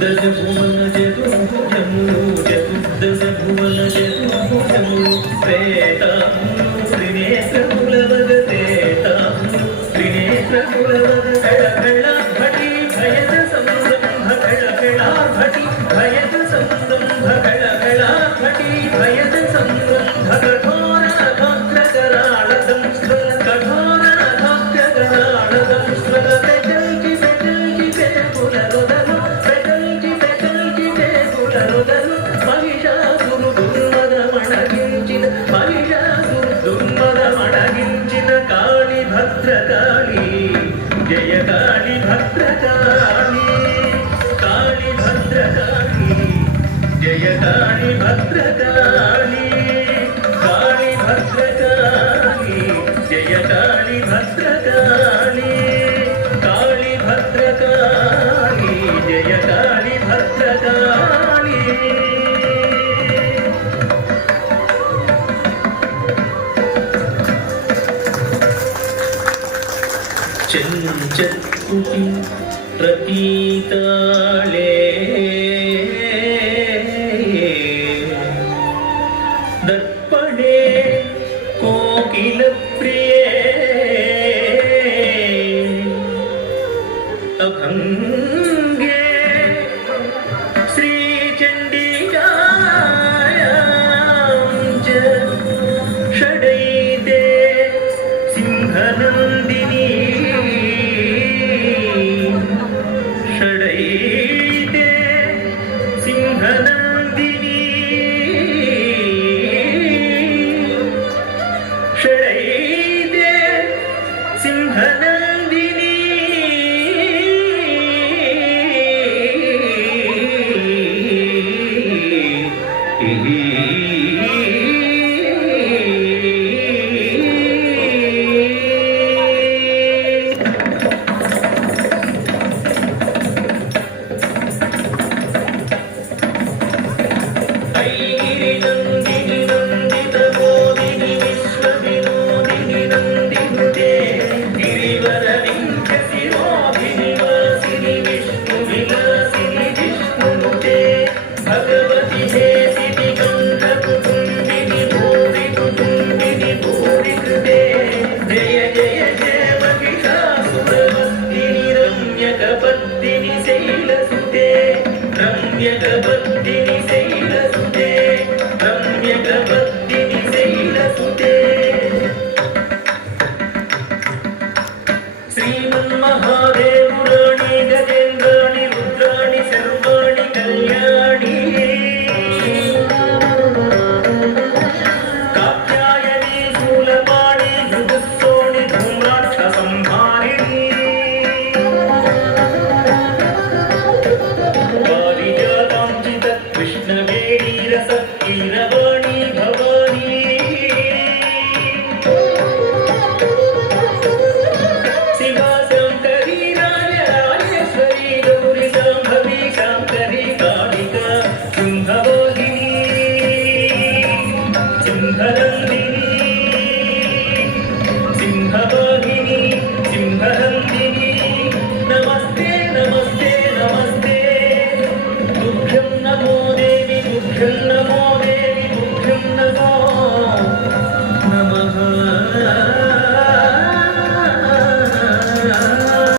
दश भुवन चतुर्भुजमुलु चतुर्दश भुवन चतुर्भुजमुलु श्वेतामुलु त्रिनेत्रकुलवद श्वेतामुलु त्रिनेत्रकुलवद कळकळाभटि भयद संरंभ कळकळाभटि भयद संरंभ कळकळाभटि भयद संरंभ कठोर अभद्रकराळ संस्कृत कठोर अभद्रकराळ संस्कृत पेटल्कि पेटल्कि पेपुलरुदनु पेटल्कि पेटल्कि पेपुलरुदनु महिषासुरु दुर्मदमणगिंचिन महिषासुरु दुर्मदमणगिंचिन काळि भद्रकाळि जय काळि भद्रकाळि काळि भद्रकाळि जय काळि भद्रकाळि काळि भद्रकाळि जय काळि भद्रकाळि काळि भद्रकाळि जय काळि भद्रकाळि चंचत्कुटी प्रतीताळे दर्पणे कोकिलप्रिये अभंग